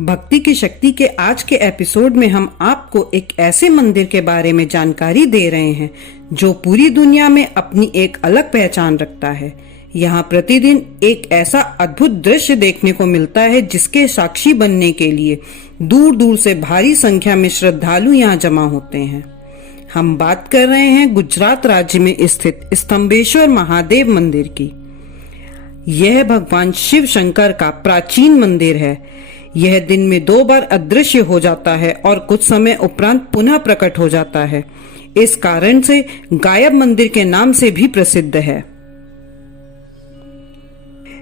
भक्ति की शक्ति के आज के एपिसोड में हम आपको एक ऐसे मंदिर के बारे में जानकारी दे रहे हैं जो पूरी दुनिया में अपनी एक अलग पहचान रखता है। यहाँ प्रतिदिन एक ऐसा अद्भुत दृश्य देखने को मिलता है जिसके साक्षी बनने के लिए दूर दूर से भारी संख्या में श्रद्धालु यहाँ जमा होते हैं। हम बात कर रहे हैं गुजरात राज्य में स्थित स्तंभेश्वर महादेव मंदिर की। यह भगवान शिव शंकर का प्राचीन मंदिर है। यह दिन में 2 बार अदृश्य हो जाता है और कुछ समय उपरांत पुनः प्रकट हो जाता है। इस कारण से गायब मंदिर के नाम से भी प्रसिद्ध है।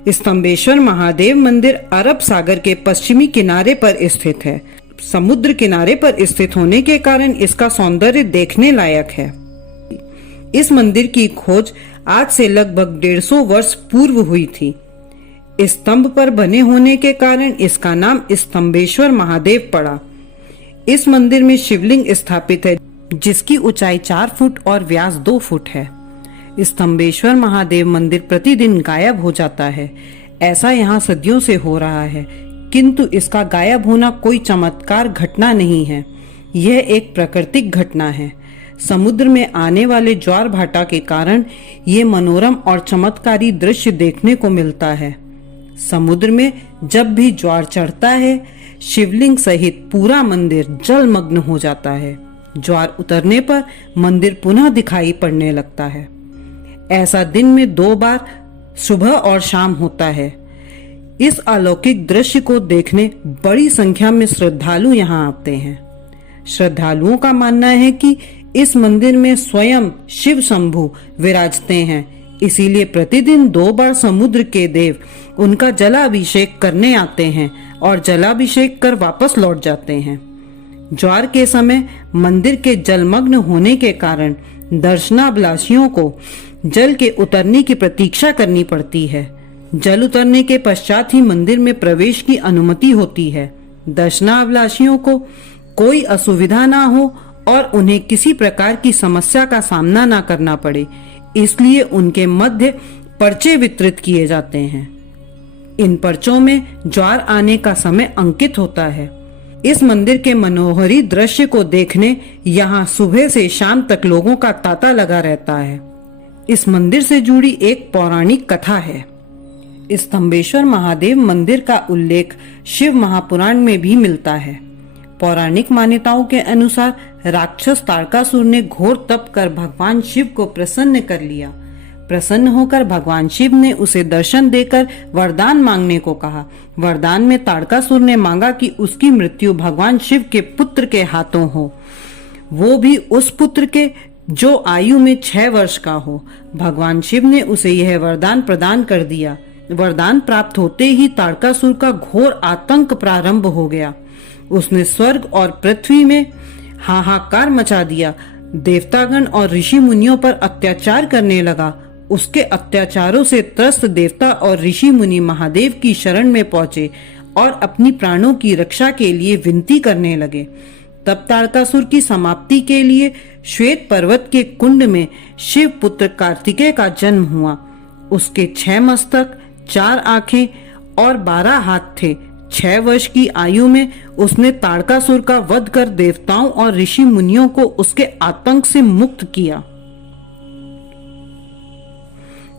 स्तंभेश्वर महादेव मंदिर अरब सागर के पश्चिमी किनारे पर स्थित है। समुद्र किनारे पर स्थित होने के कारण इसका सौंदर्य देखने लायक है। इस मंदिर की खोज आज से लगभग 150 वर्ष पूर्व हुई थी। स्तंभ पर बने होने के कारण इसका नाम स्तंभेश्वर महादेव पड़ा। इस मंदिर में शिवलिंग स्थापित है जिसकी ऊंचाई 4 फुट और व्यास 2 फुट है। स्तंभेश्वर महादेव मंदिर प्रतिदिन गायब हो जाता है। ऐसा यहाँ सदियों से हो रहा है, किंतु इसका गायब होना कोई चमत्कार घटना नहीं है। यह एक प्राकृतिक घटना है। समुद्र में आने वाले ज्वार भाटा के कारण ये मनोरम और चमत्कारी दृश्य देखने को मिलता है। समुद्र में जब भी ज्वार चढ़ता है, शिवलिंग सहित पूरा मंदिर जलमग्न हो जाता है। ज्वार उतरने पर मंदिर पुनः दिखाई पड़ने लगता है। ऐसा दिन में 2 बार सुबह और शाम होता है। इस अलौकिक दृश्य को देखने बड़ी संख्या में श्रद्धालु यहाँ आते हैं। श्रद्धालुओं का मानना है कि इस मंदिर में स्वयं शिव शंभु विराजते हैं, इसीलिए प्रतिदिन 2 बार समुद्र के देव उनका जलाभिषेक करने आते हैं और जलाभिषेक कर वापस लौट जाते हैं। ज्वार के समय मंदिर के जलमग्न होने के कारण दर्शनाभिलाषियों को जल के उतरने की प्रतीक्षा करनी पड़ती है। जल उतरने के पश्चात ही मंदिर में प्रवेश की अनुमति होती है। दर्शनाभिलाषियों को कोई असुविधा ना हो और उन्हें किसी प्रकार की समस्या का सामना ना करना पड़े, इसलिए उनके मध्य पर्चे वितरित किए जाते हैं। इन पर्चों में ज्वार आने का समय अंकित होता है। इस मंदिर के मनोहरी दृश्य को देखने यहाँ सुबह से शाम तक लोगों का तांता लगा रहता है। इस मंदिर से जुड़ी एक पौराणिक कथा है। स्तंभेश्वर महादेव मंदिर का उल्लेख शिव महापुराण में भी मिलता है। पौराणिक मान्यताओं के अनुसार राक्षस तारकासुर ने घोर तप कर भगवान शिव को प्रसन्न कर लिया। प्रसन्न होकर भगवान शिव ने उसे दर्शन देकर वरदान मांगने को कहा। वरदान में तारकासुर ने मांगा कि उसकी मृत्यु भगवान शिव के पुत्र के हाथों हो, वो भी उस पुत्र के जो आयु में 6 वर्ष का हो। भगवान शिव ने उसे यह वरदान प्रदान कर दिया। वरदान प्राप्त होते ही तारकासुर का घोर आतंक प्रारंभ हो गया। उसने स्वर्ग और पृथ्वी में हाहाकार मचा दिया। देवतागण और ऋषि मुनियों पर अत्याचार करने लगा। उसके अत्याचारों से त्रस्त देवता और ऋषि मुनि महादेव की शरण में पहुंचे और अपनी प्राणों की रक्षा के लिए विनती करने लगे। तब तारकासुर की समाप्ति के लिए श्वेत पर्वत के कुंड में शिव पुत्र कार्तिकेय का जन्म हुआ। उसके 6 मस्तक, 4 आंखें और 12 हाथ थे। 6 वर्ष की आयु में उसने तारकासुर का वध कर देवताओं और ऋषि मुनियों को उसके आतंक से मुक्त किया।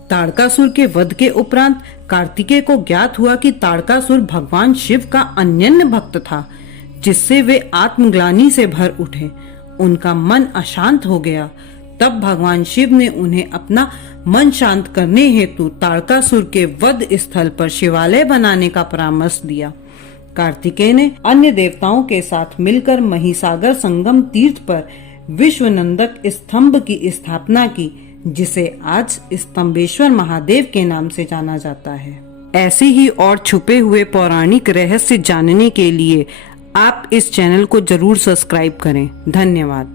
तारकासुर के वध के उपरांत कार्तिकेय को ज्ञात हुआ कि तारकासुर भगवान शिव का अनन्य भक्त था, जिससे वे आत्मग्लानि से भर उठे। उनका मन अशांत हो गया। तब भगवान शिव ने उन्हें अपना मन शांत करने हेतु तारकासुर के वध स्थल पर शिवालय बनाने का परामर्श दिया। कार्तिकेय ने अन्य देवताओं के साथ मिलकर महिसागर संगम तीर्थ पर विश्वनंदक स्तंभ की स्थापना की, जिसे आज स्तंभेश्वर महादेव के नाम से जाना जाता है। ऐसे ही और छुपे हुए पौराणिक रहस्य जानने के लिए आप इस चैनल को जरूर सब्सक्राइब करें। धन्यवाद।